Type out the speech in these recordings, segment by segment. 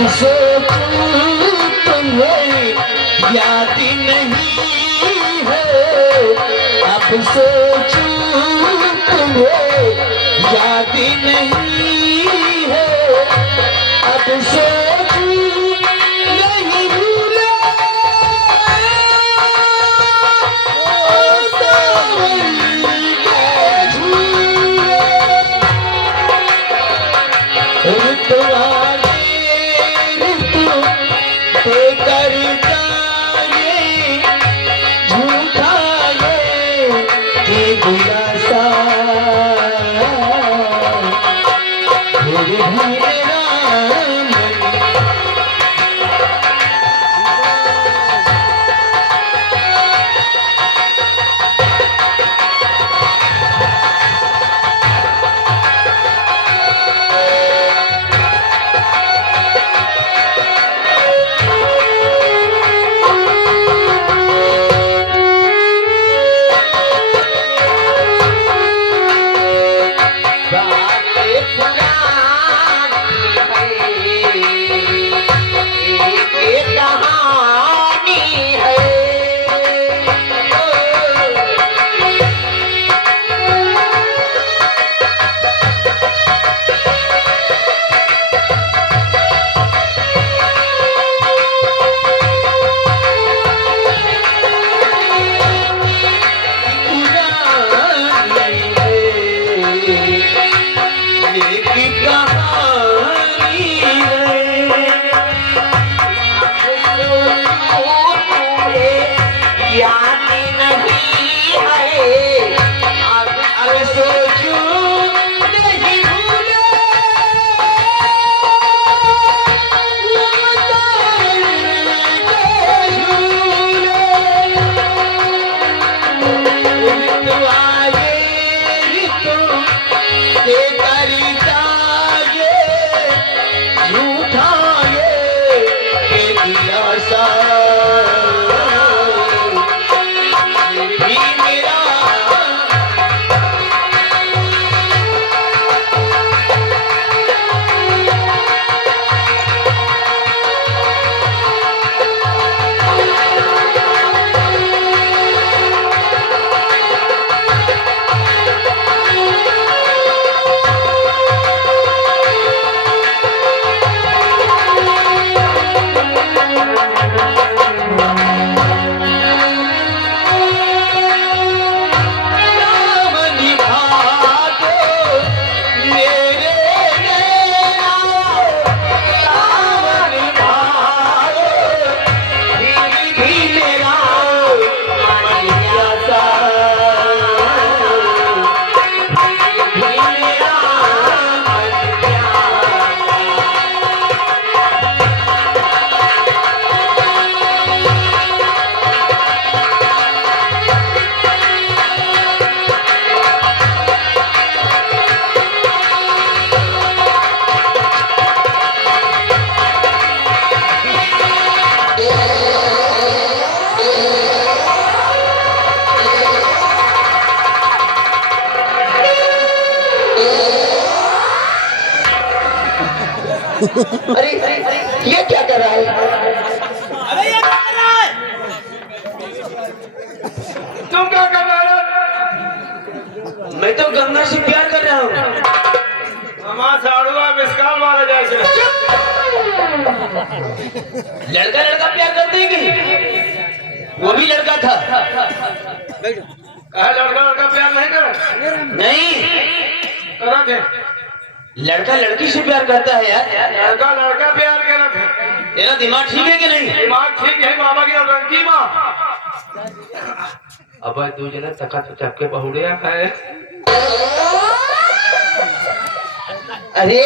सोचूं तुम्हें याद नहीं है, अब सोचूं तुम्हें याद नहीं है, अब सोचूं नहीं भूला कर जाए झूठा ये दिलासा फिर भी मेरा अरे ये क्या कर रहा है? अबे ये क्या कर रहा है? तुम क्या कर रहे हो? मैं तो गंगा से प्यार कर रहा हूँ। हमारा साड़ुआ मिसकाल वाला जैसे लड़का लड़का प्यार करते हैं कि वो भी लड़का था? कहा लड़का लड़का प्यार नहीं करे? नहीं, करा थे लड़का लड़की से प्यार करता है यार। लड़का लड़का प्यार करा थे। तेरा दिमाग ठीक है कि नहीं? दिमाग ठीक है बाबा की लड़की माँ। अब तू जरा चका चक्के पहुड़े है। अरे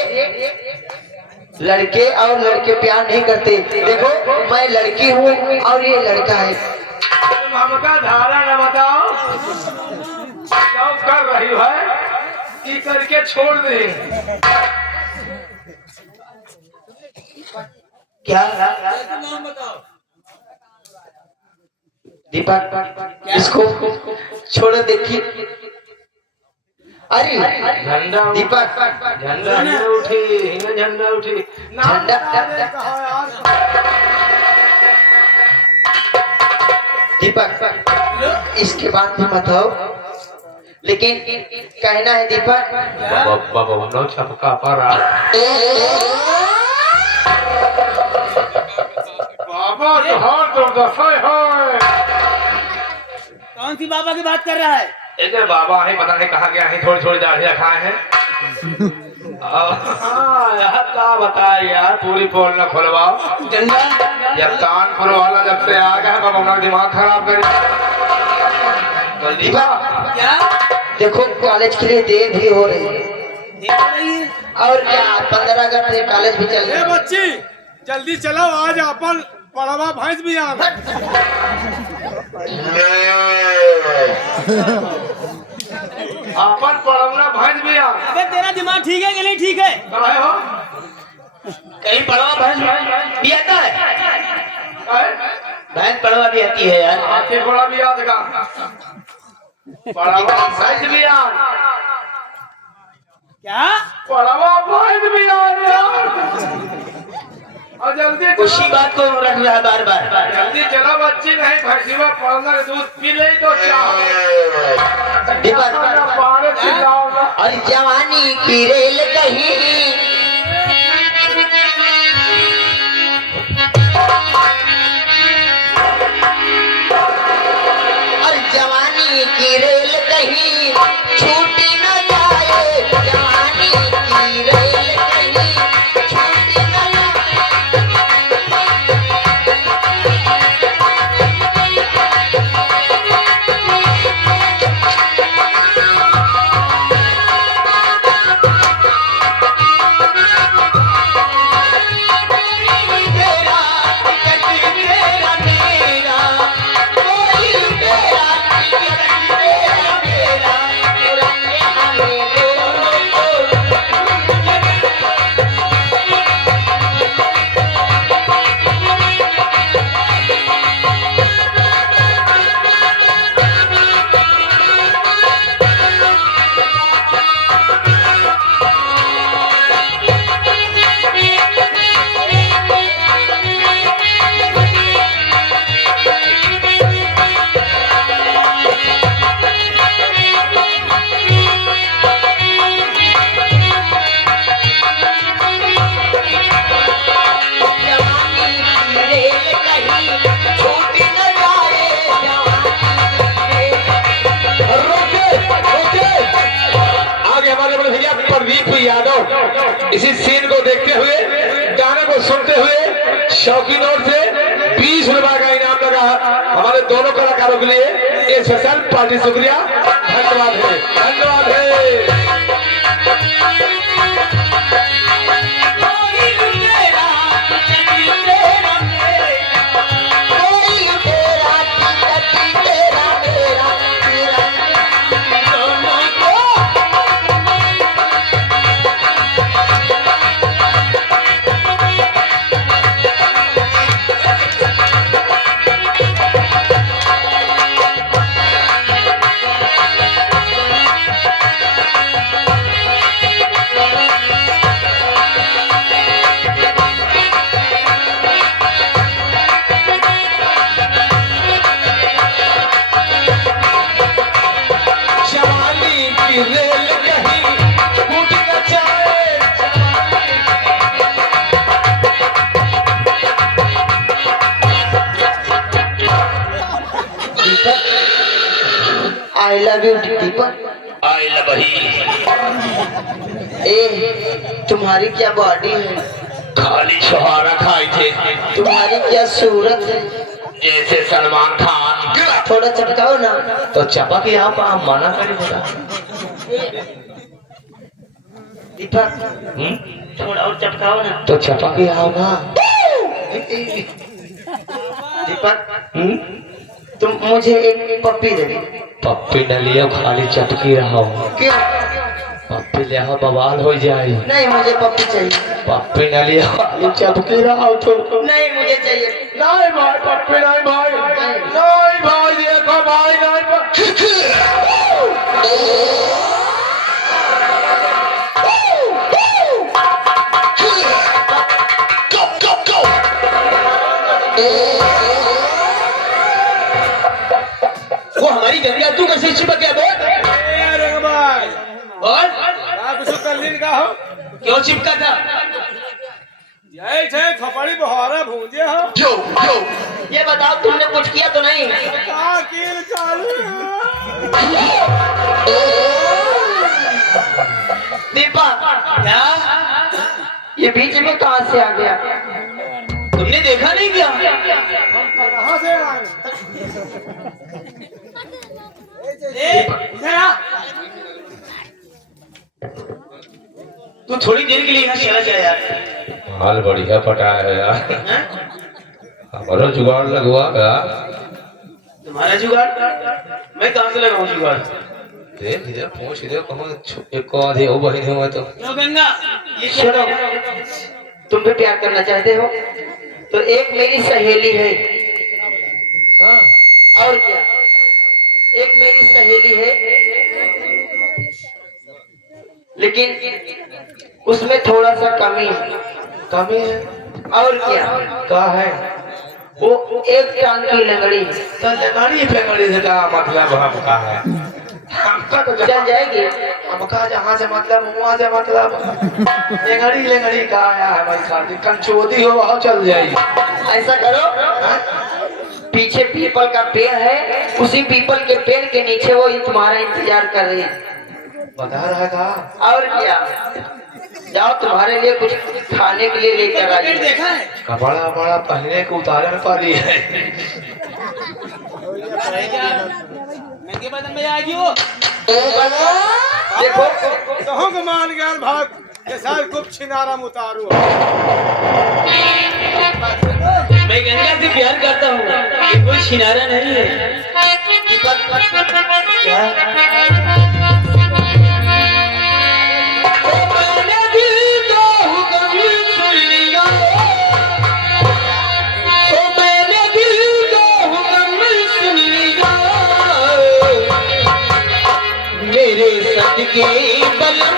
लड़के और लड़के प्यार नहीं करते। देखो मैं लड़की हूँ और ये लड़का है। तुम हमका धारा न बताओ क्या कर रही है कि करके छोड़ दे। क्या दीपक इसको छोड़ देखिए। अरे झंडा दीपक झंडा ही उठी हिने झंडा उठी झंडा दीपक इसके बाद भी मत हो, लेकिन कहना है दीपक। बाबा उन्हों छपका पड़ा बाबा तो हार तो दफाए है। कौन सी बाबा की बात कर रहा है? इधर बाबा है पता नहीं कहाँ गया है, थोड़ी थोड़ी दाढ़ी रखाए हैं। यार क्या बताए यार, पूरी पोल न खोलवाओ। ये कानपुर वाला जब से आ गया बाबा अपना दिमाग खराब करे। दीपक क्या देखो कॉलेज के लिए देर भी हो रही है, देख रही है? और क्या 15 अगस्त से कॉलेज भी चल रहा है। बच्ची जल्दी चलो, आज अपन पड़वा भैंस भी आ अपन पड़वना भैंस भी आ अबे तेरा दिमाग ठीक है कि नहीं ठीक है? काहे हो कहीं पड़वा भैंस भी आता है? काहे? भैंस पड़वा भी आती है यार। हाथी घोड़ा भी याद का पड़वा भैंस भी आ क्या? पड़वा भैंस भी आ और जल्दी उसी बात को रख रहा है बार बार। जल्दी चला बच्ची, नहीं भैंसिवा पड़ना दूध पी ले तो चाहो दीपक पानी चिल्लाओगा। और जवानी की रेल कहीं और जवानी की रेल कहीं छूटी न जाए, जवानी की रेल कहीं छूटी न जाए। तेरा टिकट तेरा मेरा, कोई तेरा टिकट तेरा मेरा, तुरंत हमें दोनों को जवानी की रेल कहीं छूटी न जाए, जवानी की रेल आगे हमारे बड़े भैया प्रदीप यादव इसी सीन को देखते हुए, गाने को सुनते हुए शौकीनों से 20 रुपए का इनाम लगा हमारे दोनों कलाकारों के लिए। ये स्पेशल पार्टी शुक्रिया, धन्यवाद है, धन्यवाद है। कोई तेरा टिकट तेरा मेरा, कोई तेरा टिकट तेरा मेरा, तुरंत दोनों को जवानी की रेल कहीं छूट न जाए, I love you Deepak. I love he. ए तुम्हारी क्या बॉडी है, खाली छुहारा खाए थे तुम्हारी क्या सूरत है, जैसे सलमान खान। थोड़ा चटकाओ ना। तो चपक यहाँ पर हम मना करें बेटा। दीपक थोड़ा और चपकाओ ना। तो चपक यहाँ ना। दीपक तुम मुझे एक पप्पी दे दो। पप्पी न लियो, खाली चपकी रहो। क्यों? पप्पी ले आओ, बवाल हो जाए। नहीं मुझे पप्पी चाहिए। पप्पी न लियो, खाली चपकी रहो तो। नहीं मुझे चाहिए। नहीं भाई पप्पी नहीं भाई, नहीं भाई देखो भाई नहीं क्यों चिपका था? यही थे खपड़ी बहारा भूंजे हो ये बताओ तुमने कुछ किया तो नहीं? काकिर चालू दीपक क्या? ये बीच में कहां से आ गया? तुमने देखा नहीं क्या? कहाँ से आए? इधर आ। तू थोड़ी देर के लिए यहाँ चला जाए यार। हाल बढ़िया पटाया है यार। हैं? हमारा जुगाड़ लगवा का तुम्हारा जुगाड़? मैं कहाँ से लगाऊं जुगाड़? देख इधर पहुंच इधर कहूँ एक को आधे हो बहिनी हुआ तो क्यों गंगा? ये क्या सुनो, कर रहा है? तुम भी प्यार करना चाहते हो तो एक मेरी सहेली है। हाँ और क्या, एक मेरी सहेली है लेकिन उसमें थोड़ा सा कमी है। और क्या? का है वो एक टांग की लंगड़ी है। तो लंगड़ी फेंगड़ी से का मतलब हमका है? हमका तो चल जाएगी। हमका जहाँ से मतलब वहाँ से मतलब लंगड़ी का आया है भाई खाती कंचोदी हो वहाँ चल जाएगी। ऐसा करो, पीछे पीपल का पेड़ है, उसी पीपल के पेड़ के नीचे वो तुम्हारा इंतजार कर रही है। बता रहा था और क्या, जाओ तुम्हारे लिए कुछ खाने के लिए लेकर पेड़ आइए। देखा है? कपड़ा बड़ा पहने को उतारे में पड़ी है। नंगे बदन में आएगी वो। देखो कहूँ को मान गया भाग के साथ कुछ छिनारा उतारू। मैं गंगा से प्यार करता हूँ, ये कोई छिनारा नहीं है। मैंने दिल का हुक्म सुन लिया, मैंने दिल का हुक्म सुन लिया, मेरे सदके बलम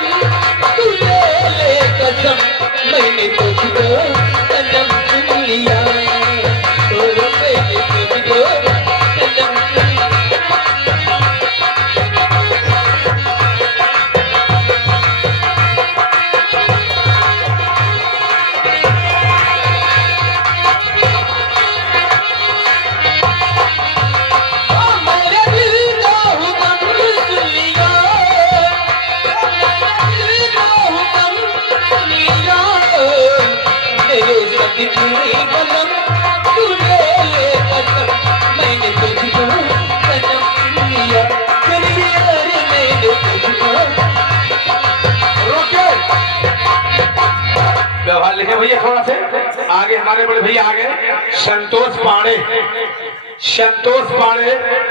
तुझे ले कसम, मैंने तुझको कदम चुन लिया, मैंने तुझको कदम चुन लिया। मेरे दिल का हुक्म सुन लिया, मेरे दिल का हुक्म सुन लिया, मेरे सदके बलम तुझे ले कसम, मैंने तुझको कदम चुन लिया, मेरे यार मैंने तुझको। रोके व्यवहार लिखे भैया थोड़ा से आगे। हमारे बड़े भैया आगे संतोष पांडे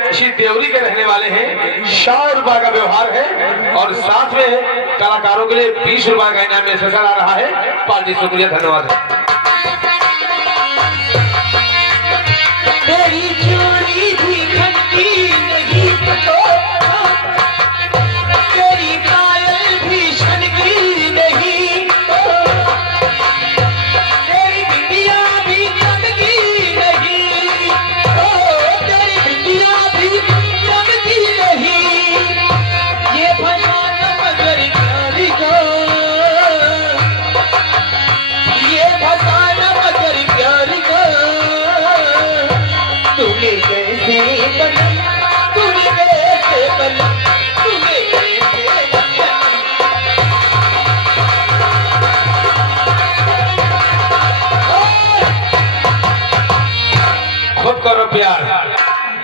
इसी देवरी के रहने वाले हैं। 100 रुपए का व्यवहार है और साथ में कलाकारों के लिए 20 रुपए का इनाम में स्पेशल आ रहा है। पार्टी शुक्रिया, धन्यवाद। तेरी चोरी भी खट्टी नहीं तो, तेरी पायल भी छनकी नहीं तो, तेरी बिंदिया भी चमकी नहीं तो, तेरी बिंदिया भी चमकी नहीं, ये फसाना मगर प्यारी को, ये फसाना मगर प्यारी को, तूने कैसे बना, तूने कैसे बना, तूने कैसे बना। खुद करो प्यार,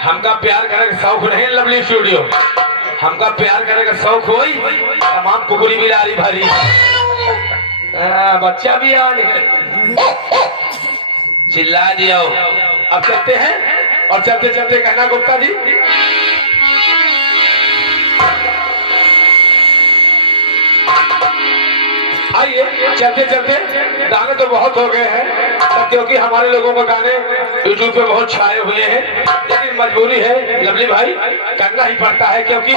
हमका प्यार करे का शौक नहीं। लवली स्टूडियो हमका प्यार करे का शौक हो, तमाम कुकुरी बिलारी भरी बच्चा भी आ चिल्ला दिया। अब चलते हैं और चलते चलते कहना गुप्ता जी आइए। चलते चलते गाने तो बहुत हो गए हैं क्योंकि हमारे लोगों को गाने यूट्यूब पे बहुत छाए हुए हैं, लेकिन मजबूरी है लवली भाई, करना ही पड़ता है क्योंकि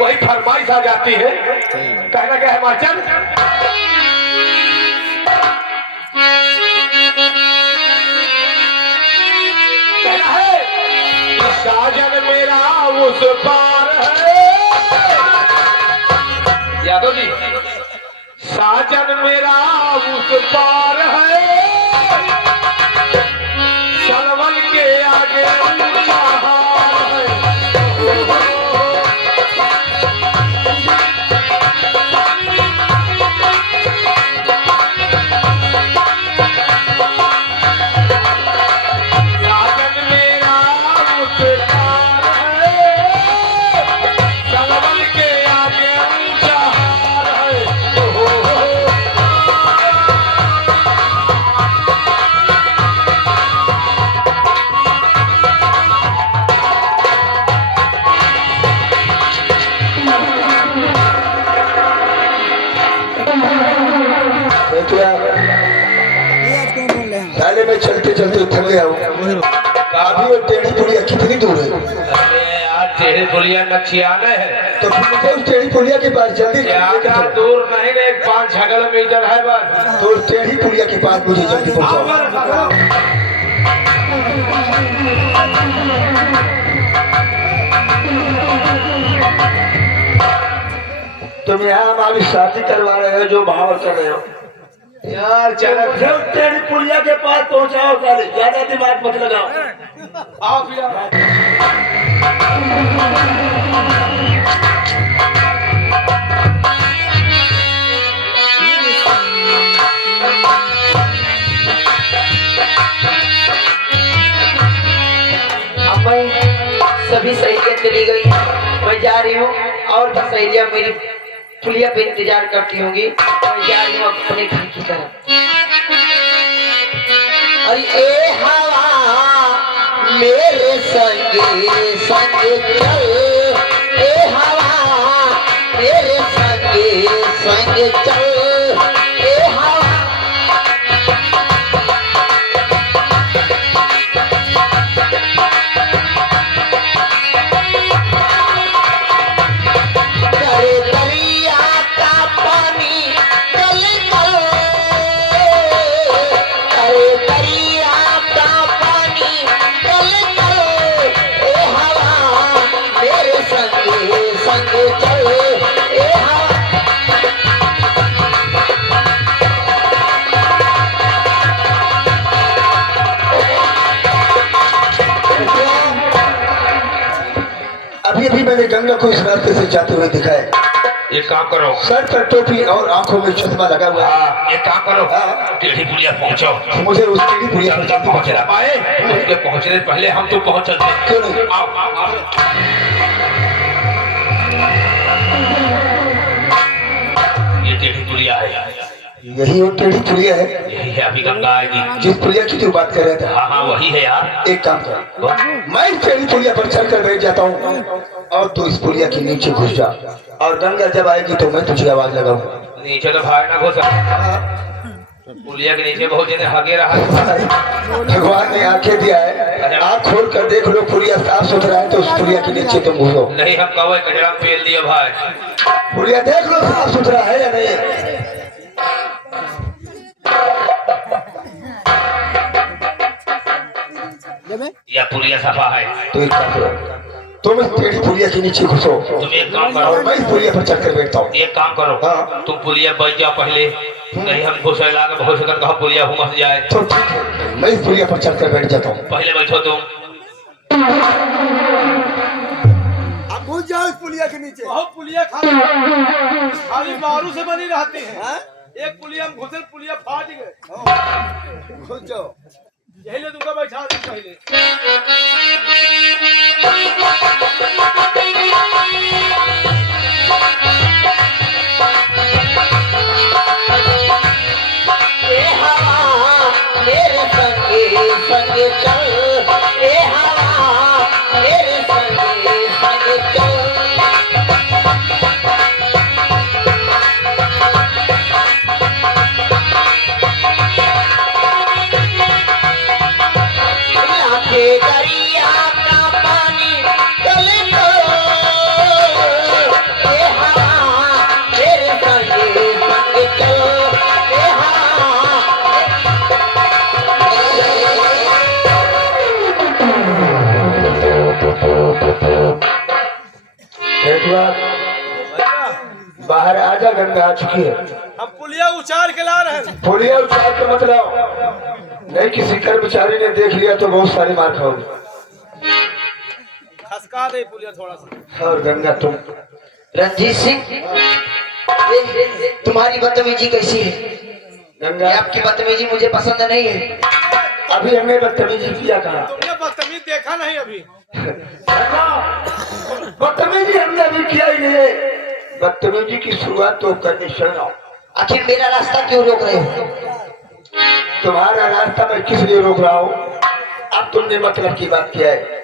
वही फरमाइश आ जाती है। कहना क्या है मास्टर? कहना है कि साजन मेरा उस पार है। यादव जी साजन मेरा उस पार है, सलवन के आगे ऊंचा हार है। साजन मेरा उस पार है, सलवन के आगे ऊंचा हार है। साले में चलते चलते थक गया हूँ। अभी वो टेढ़ी पुलिया कितनी दूर है? अरे यार टेढ़ी पुलिया नक्शियाना है, तो फिर मुझे उस टेढ़ी पुलिया के पास जल्दी ज्यादा दूर नहीं, 5-6 किलोमीटर है बस। तो उस टेढ़ी पुलिया के पास मुझे जल्दी पहुँचाओ। तुम यहाँ हमारी शादी करवा रहे हो, जो भाव कर रहे हो यार चलो टेढ़ी पुलिया के पास पहुँचाओ। साले ज्यादा दिमाग मत लगाओ। आओ फिर आओ। अब मैं सभी सहेलियां चली गई, मैं जा रही हूँ और भी सहेलियां मेरी पुलिया पे इंतजार करती होंगी। मैं जा रही हूँ अपने घर की तरफ। अरे ए हवा मेरे संग संग चल, ए हवा मेरे संग संग चल, ए हवा करे दरिया का पानी चल चल, करे दरिया का पानी चल चल, ए हवा मेरे संग संग चल, ए हवा। अभी अभी मैंने गंगा को इस रास्ते से जाते हुए देखा है। एक काम करो, सर पर टोपी और आंखों में चश्मा लगा हुआ है। एक काम करो, टेढ़ी पुलिया पहुंचो। मुझे उस टेढ़ी पुलिया पर जल्दी पहुंच ना पाए, उसके पहुंचने से पहले हम तो पहुंच चलते। क्यों नहीं? आओ आओ आओ। ये टेढ़ी पुलिया है, यही वो टेढ़ी पुलिया है यही है, अभी गंगा आएगी। जिस पुलिया की तू बात कर रहा था। हाँ हाँ वही है यार। एक काम कर, मैं इस टेढ़ी पुलिया पर चढ़कर बैठ जाता हूँ और तू इस पुलिया के नीचे घुस जा, और गंगा जब आएगी तो मैं तुझे आवाज लगाऊंगा। नीचे तो भाग ना घुस, पुलिया के नीचे बहुत जने हगे रहा है। भगवान ने आंखें दिया है, आँख खोल कर देख लो, पुलिया साफ सुथरा है तो उस पुलिया के नीचे तुम घुसो। नहीं हम कौवे कचरा में पेल दिया भाई। पुलिया देख लो साफ सुथरा है या नहीं। या पुलिया सफा है। तो एक काम करो, तुम इस टेढ़ी पुलिया के नीचे घुसो तुम एक काम और करो, मैं इस पुलिया पर चढ़कर बैठता हूँ। एक काम करो, हाँ। तुम पुलिया बैठ जाओ पहले, नहीं हम घुसेला के बहुत सकता कहा पुलिया घुमस जाए। तो ठीक है, मैं इस पुलिया पर चढ़कर बैठ जाता हूँ। पहले बैठो तुम। अब घुस जाओ इस पुलिया के नीचे। बहुत पुलिया खाली मारू से बनी रहती है। एक पुलिया में घुसे, पुलिया फाट गए। घुस जाओ, यही ले दूंगा, बैठा दूं पहले। ए हवा मेरे संग संग चल, ए हवा मेरे संग संग चल। लाके दरिया का पानी चल चल, बाहर आजा, गंगा आ चुकी है। हम पुलिया उछाल के ला रहे हैं। पुलिया उछाल के मतलब नहीं, किसी कर्मचारी ने देख लिया तो बहुत सारी मार खाओगी। खसका दे पुलिया थोड़ा सा। और गंगा तुम रंजीत सिंह, तुम्हारी बदतमीजी कैसी है? गंगा ये आपकी बदतमीजी मुझे पसंद नहीं है। अभी हमें बदतमीजी किया कहा? तुमने बदतमीज देखा नहीं अभी। बदतमीजी हमने अभी किया ही नहीं है। बदतमीजी की शुरुआत तो करनी सुनो। आखिर मेरा रास्ता क्यों रोक रहे हो? तुम्हारा रास्ता मैं किस लिए रोक रहा हूँ? अब तुमने मतलब की बात किया है।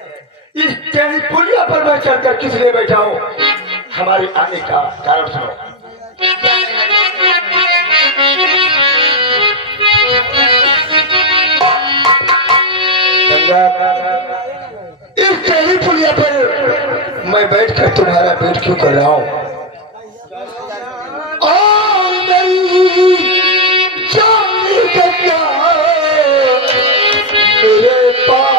इस टेढ़ी पुलिया पर मैं चढ़कर किस लिए बैठा हूँ? हमारे आने का कारण सुनो। गंगा, इस टेढ़ी पुलिया पर मैं बैठकर तुम्हारा वेट क्यों कर रहा हूँ? और मेरी जान गंगा मेरे पास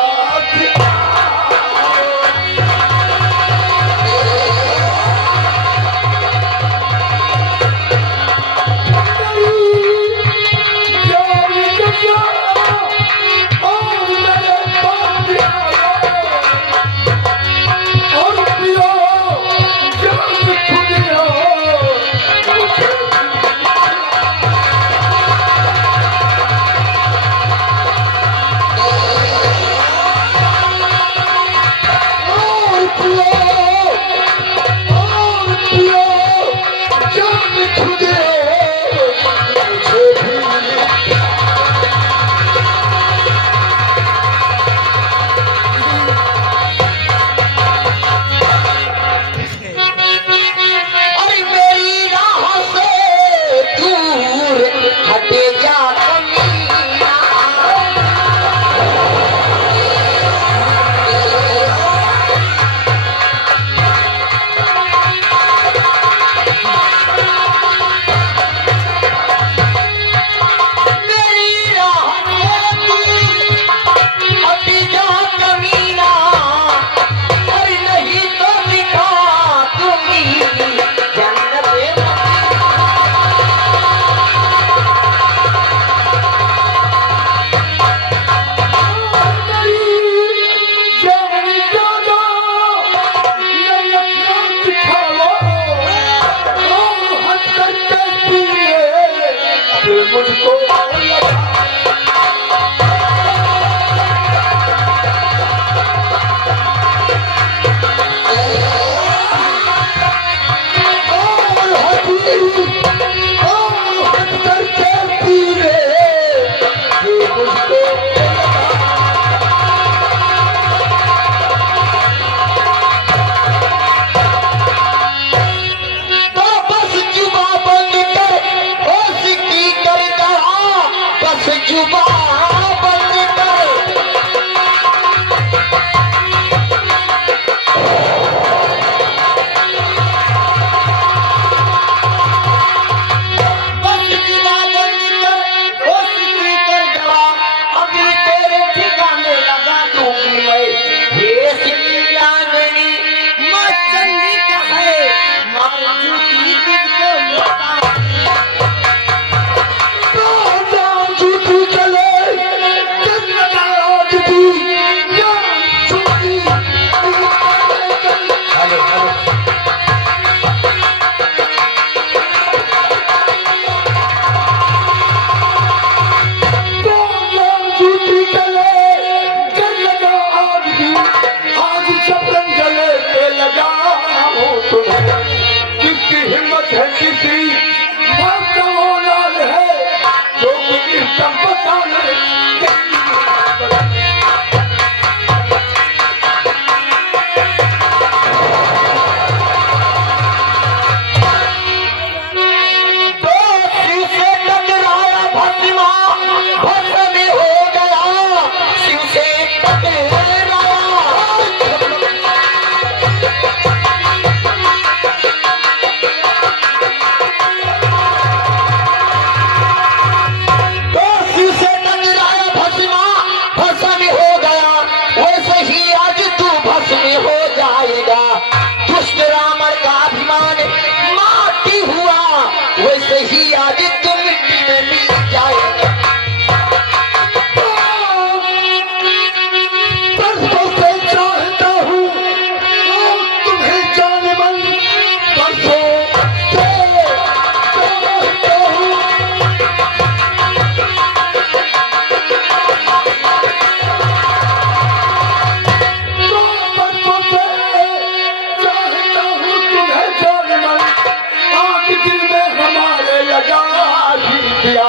दिया।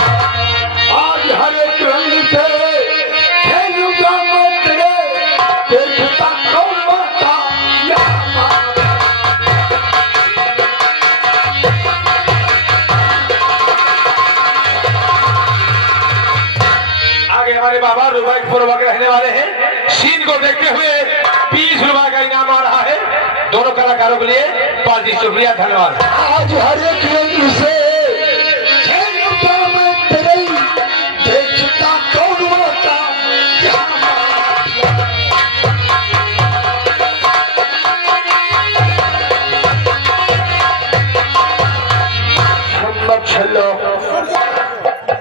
आज हर एक रंग से खेलूंगा मैं तेरे, देखता कौन माता आगे हमारे बाबा रुबाईपुर के रहने वाले हैं। सीन को देखते हुए 20 रुपए का इनाम आ रहा है दोनों कलाकारों के लिए। बहुत ही शुक्रिया, धन्यवाद। आज हर एक रंग से खेलूंगा मैं तेरे, देखता कौन माता चलो।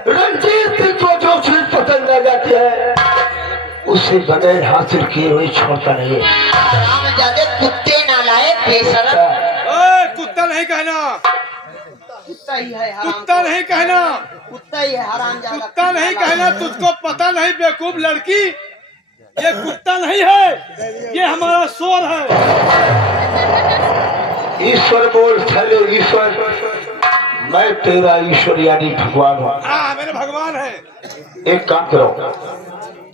रंजीत को जो चीज पसंद आ जाती है उसे बगैर हासिल किए हुए छोड़ता नहीं। हम ज्यादा कुत्ते ना लाए बेशरम। ओए, कुत्ता नहीं कहना, कुत्ता ही है हराम। कुत्ता नहीं कहना, कुत्ता ही है हराम ज्यादा। कुत्ता नहीं कहना। तुझको पता नहीं बेवकूफ लड़की, ये कुत्ता नहीं है, ये हमारा स्वर है। ईश्वर बोल चले ईश्वर, मैं तेरा ईश्वर यानी भगवान हूँ। हाँ, मेरे भगवान है। एक काम करो,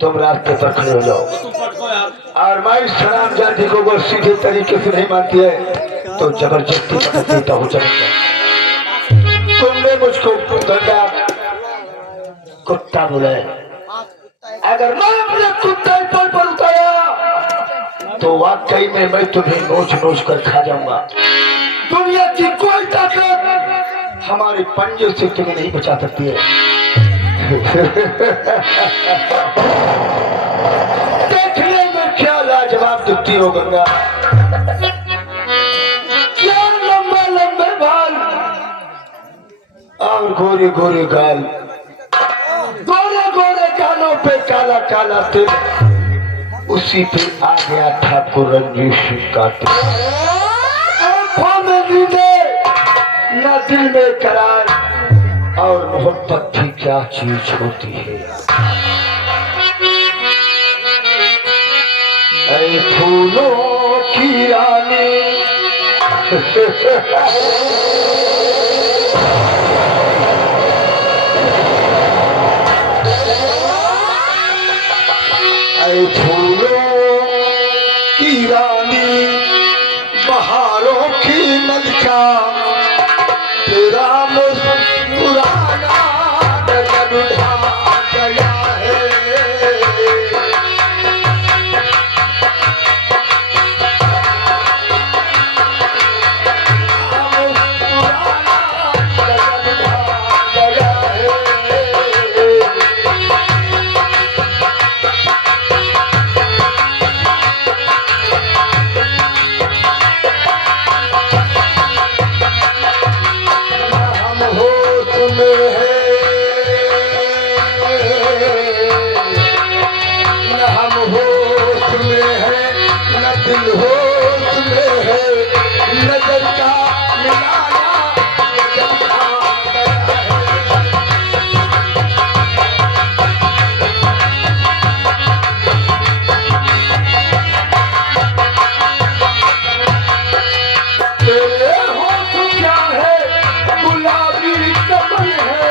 तुम रास्ते पर खड़े हो जाओ तुम पटको यार। और मैं इस सलाम जाति को वो सीधे तरीके से नहीं मानती है तो जबरदस्ती पकड़ देता हूँ। चलता तुमने मुझको गंदा कुत्ता बोला है, अगर मैं अपने कुत्ते पर उतारा तो वाकई में मैं तुम्हें नोच नोच कर खा जाऊंगा। दुनिया की कोई ताकत हमारे पंजे से तुम्हें नहीं बचा सकती है। देखने में क्या लाजवाब दिखती हो गंगा, क्या लंबे लंबे बाल और गोरे गोरे गाल, गोरे गोरे कानों पे काला काला तिल, उसी पे आ गया ठाकुर रणजीत सिंह का तिल। आंखों में नींदे न दिल में करार, और मोहब्बत भी क्या चीज होती है। ऐ फूलों की रानी ऐ फूलों की रानी, बहारों की मलिका, तेरा मुस्कुराना गगन ढा गया है। दिल होश में है, नजर का मिलाना नजर का गया है। तेरे होठ क्या है, गुलाबी कमल है।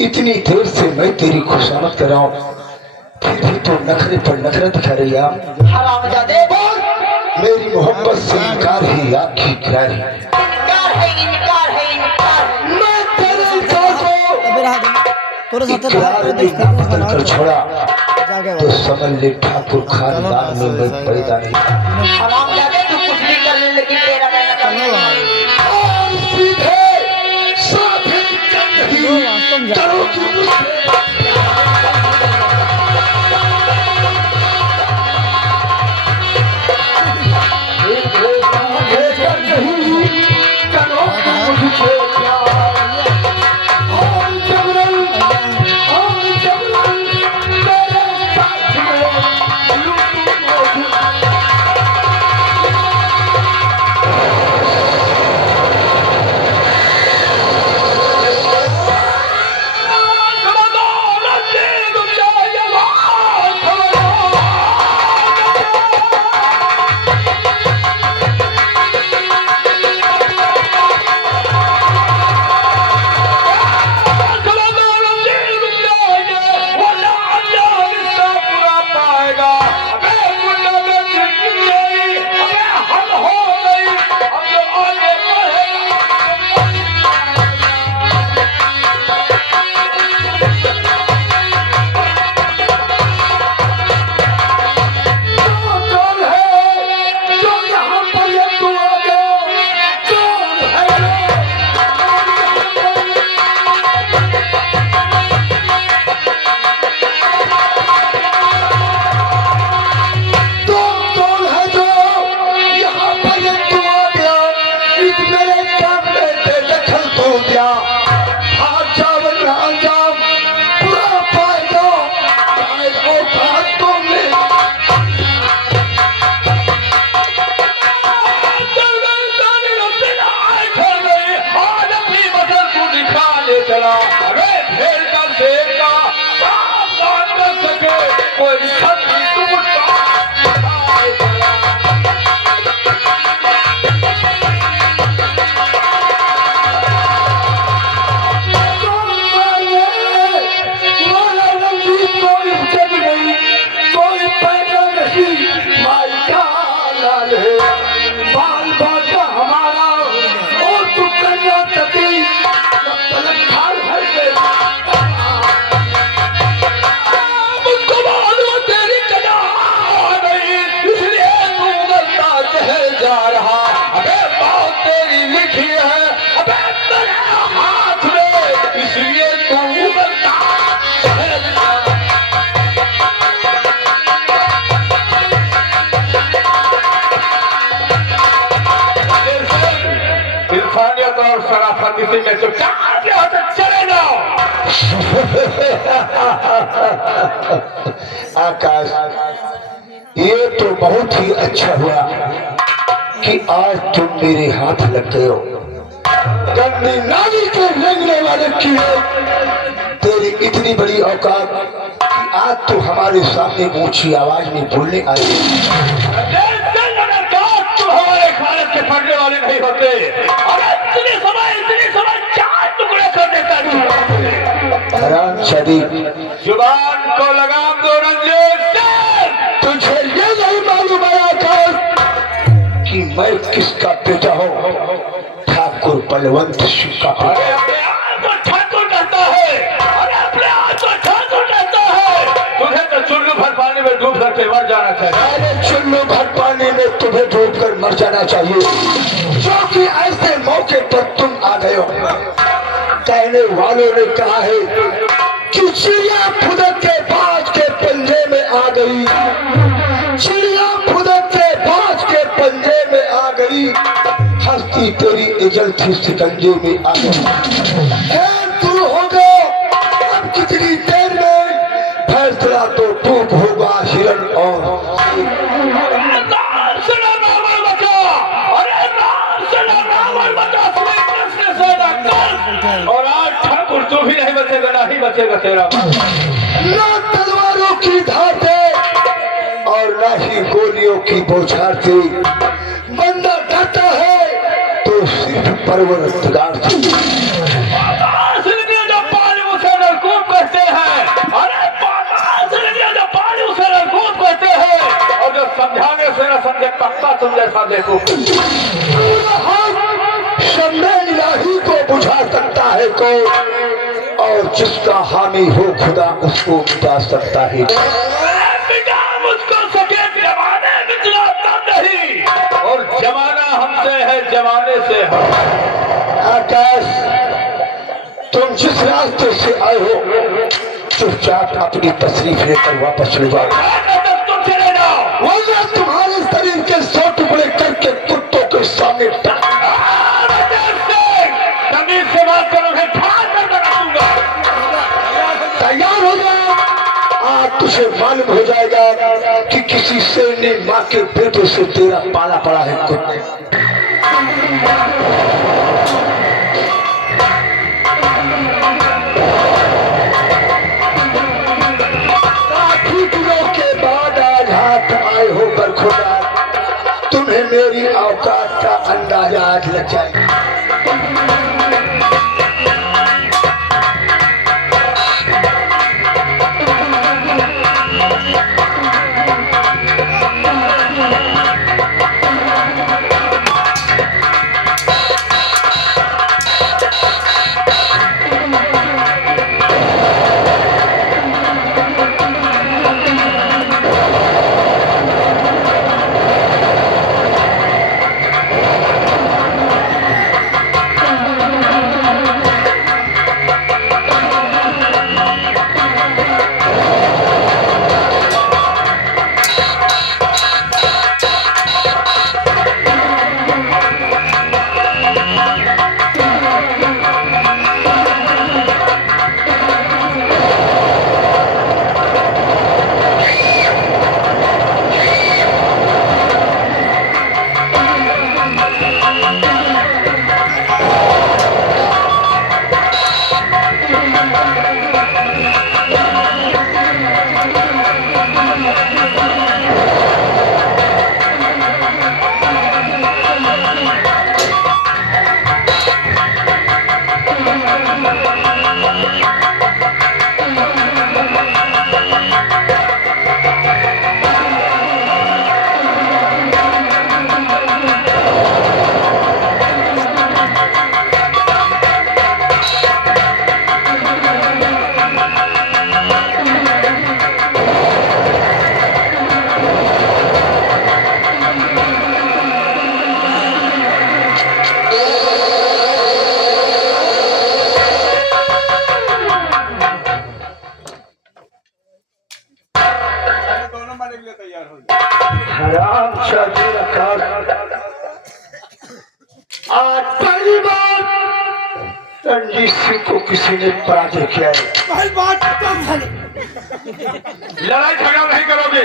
इतनी देर से मैं तेरी खुशामद कर रहा हूं, फिर भी तो नखरे पर नखरा दिखा रही आप। हरामजादे मेरी मोहब्बत से इनकार ही आपकी गिरारी। इनकार है इनकार है इनकार है। मैं तेरे इनकार को इकरार में ना बदल कर छोड़ा तो समझ ले ठाकुर खानदान में मैं पैदा नहीं। हरामजादे तू कुछ भी कर ले लेकिन तेरा कहना और सीधे साधे नहीं करोगी मुझसे। और शराफत इसी में चले जाओ। आकाश, ये तो बहुत ही अच्छा हुआ कि आज तुम मेरे हाथ लग गए हो। गंदी नाली के रेंगने वाले कीड़े, तेरी इतनी बड़ी औकात कि आज तो हमारे सामने ऊंची आवाज में बोलने आई। तुम हमारे खाने के पड़ने वाले नहीं होते। इतनी समय 4 टुकड़े कर देता हूँ। हराम शादी, जुबान को लगाम दो रंजीत। तुझे ये नहीं मालूम है आकाश कि मैं किसका बेटा हूँ? ठाकुर बलवंत सिंह का बेटा। अरे अपने आप को ठाकुर कहता है। अरे अपने आप को ठाकुर कहता है। तुझे तो चुल्लू भर पानी में डूब करके मर जाना चाहिए। अरे चुल्लू भर पानी में तुम्हें डूब कर मर जाना चाहिए, जो कि ऐसे मौके पर तुम आ गए हो। कहने वालों ने कहा है कि चिड़िया फुदक के बाज के पंजे में आ गई, चिड़िया फुदक के बाज के पंजे में आ गई, हस्ती तेरी इजल थी सिकंजे में आ गई। खैर तू हो गया, अब कितनी देर में फैसला तो टूट होगा हिरण और और आज ठाकुर तू भी नहीं बचेगा, ना ही बचेगा तेरा। ना तलवारों की धार और ना ही गोलियों की बौछार से बंदा डरता है तो सिर्फ परवरदिगार से। जो पानी उसे नलकूप कहते हैं। अरे जो ऐसा देखो शम्मे इलाही को बुझा सकता है कौन, और जिसका हामी हो खुदा उसको मिटा सकता है। मिटा मुझको सके जमाने मिटना नहीं, और जमाना हमसे है जमाने से हम। आकाश, तुम जिस रास्ते से आए हो चुपचाप अपनी तशरीफ लेकर वापस चले जाओ, तुम चले जाओ, वरना तुम्हारे शरीर के 100 टुकड़े करके कुत्तों के सामने तमीज से बात करोगे ठार कर दूंगा। तैयार हो जाओ, आज तुझे मालूम हो जाएगा कि किसी शेर ने माँ के बेटे से तेरा पाला पड़ा है। काफी दिनों के बाद आज हाथ आए हो बरखुदा, तुम्हें मेरी औकात का अंदाजा आज लग जाएगा। हराम शादी रखा। आज पहली बार रणजीत सिंह को किसी ने पराजय किया है। पहली बात कम था। लड़ाई झगड़ा नहीं करोगे,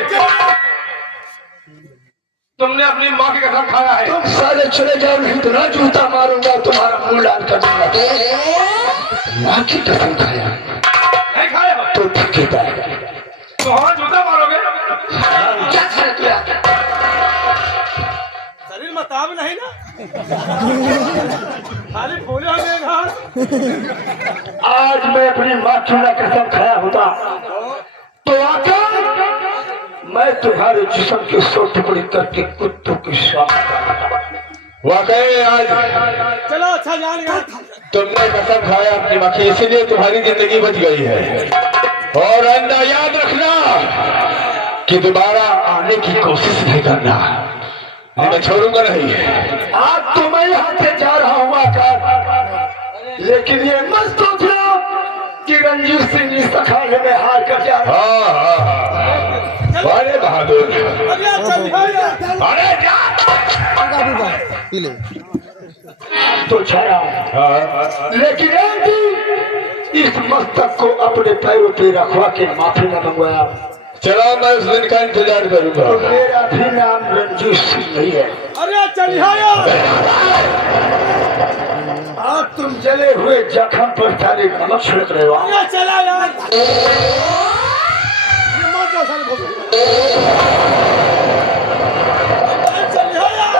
तुमने अपनी माँ की कसम खाया है। तुम सारे चले जाओ, नहीं तो ना जूता मारूंगा, तुम्हारा मुंह लाल कर दूंगा। माँ की कसम खाया नहीं खाया हो तो ठेकेदार तो हाँ जूता मारोगे। क्या करे तू यार? शरीर में ताब नहीं ना, खाली फूले हो गए घास। आज मैं अपनी माँ की ना कसम खाया होता तो आकर मैं तुम्हारे जिस्म के 100 टुकड़े करके कुत्तों के सामने। वाकई आज चलो अच्छा जान गया। तुमने कसम खाया अपनी माँ की, इसीलिए तुम्हारी जिंदगी बच गई है। और आइंदा याद रखना कि दोबारा आने की कोशिश नहीं करना, नहीं मैं छोड़ूंगा नहीं। आज तो मैं यहाँ से जा रहा हूँ आकर, लेकिन ये मत सोचना कि रणजीत सिंह इस अखाड़े में हार कर जा रहा है। हाँ बड़े बहादुर। अरे जा तो छाया, लेकिन एक दिन इस मस्तक को अपने पैरों पे रखवा के माफी न मंगवाया चलो मैं उस दिन का इंतजार करूंगा। तो मेरा भी नाम रणजीत सिंह नहीं है। अरे चलिए यार, आज तुम जले हुए जख्म पर सारे नमक छिड़क रहे हो। अरे चला यार, ये मत जाओ साले भोसड़ी। अरे चलिए यार,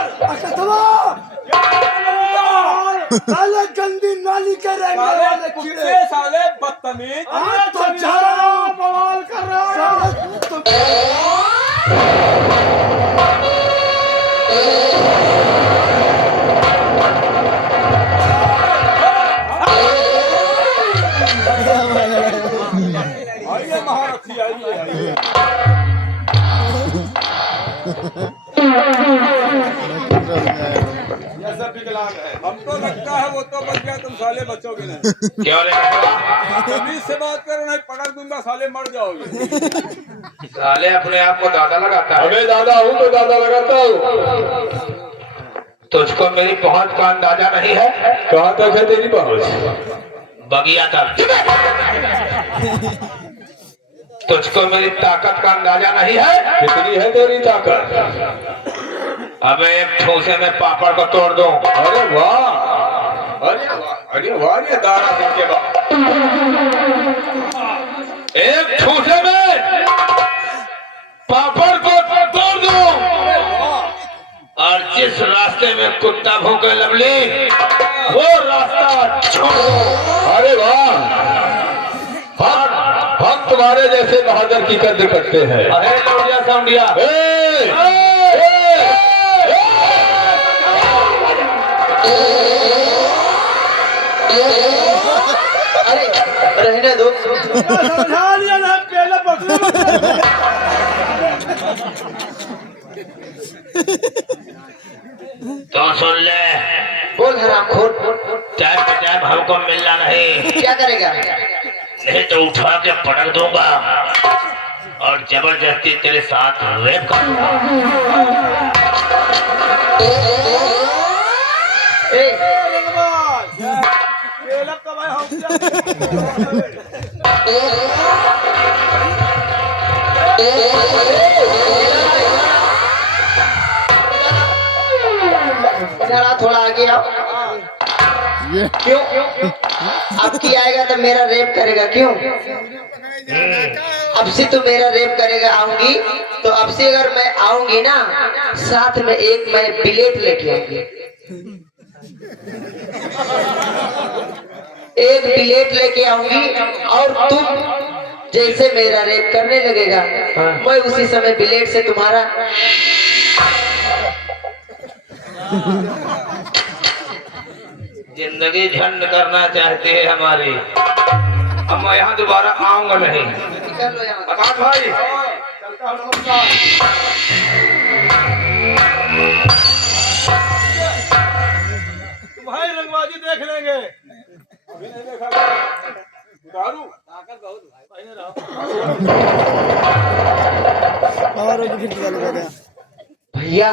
साले गंदी नाली के रहने वाले कीड़े, साले बदतमीज। आज तो चारा बवाल कर रहा है। साक्षी आइए यह सब विकलांग है। हमको लगता है वो तो बच गया, तुम साले बचोगे नहीं। क्यों रे कटवा? तमीज से बात करो, नहीं पटक दूंगा, साले मर जाओगे। साले अपने आप को दादा लगाता है। अबे दादा हूँ तो दादा लगाता हूँ। तुझको मेरी पहुंच का अंदाजा नहीं है? कहाँ तक है तेरी पहुँच? बगिया तक। तुझको मेरी ताकत का अंदाजा नहीं है? कितनी है तेरी ताकत? अबे एक ठूसे में पापड़ को तोड़ दूं। अरे वाह, अरे वाह, अरे वाह, ये दारा सिंह के बाद एक ठूसे में पापड़ को तोड़ दूं। और जिस रास्ते में कुत्ता भूखे लवली, वो रास्ता छोड़ दो। अरे वाह, हम तुम्हारे जैसे बहादुर की कद्र करते हैं। अरे लौंडिया साउंडिया, अरे रहने दो। समझा लिया ना, पहले पकड़ो। तो सुन ले, बोल हरामखोर, टाइम पे टाइम हमको मिलना नहीं, क्या करेगा? नहीं तो उठा के पटक दूंगा और जबरदस्ती तेरे साथ रेप करूंगा। जरा थोड़ा आगे आओ। क्यों? अब की आएगा तो मेरा रेप करेगा, क्यों? अब से तो मेरा रेप करेगा, आऊंगी तो अब से अगर मैं आऊंगी ना, साथ में एक मैं बिलेट लेके आऊंगी। एक बिलेट लेके आऊंगी और तुम जैसे मेरा रेप करने लगेगा, मैं उसी समय बिलेट से तुम्हारा जिंदगी झंड करना चाहती है हमारी। अब मैं यहाँ दोबारा आऊंगा नहीं। कर लो यहाँ। आकाश भाई, तुम्हारी रंगबाजी देख लेंगे, अभी नहीं देखा। दारू ताकत बहुत भाई, पहले रहो। भैया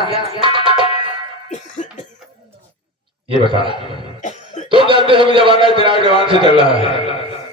ये बता, तुम जानते हो कि जमाना इतना जवान से चल रहा है।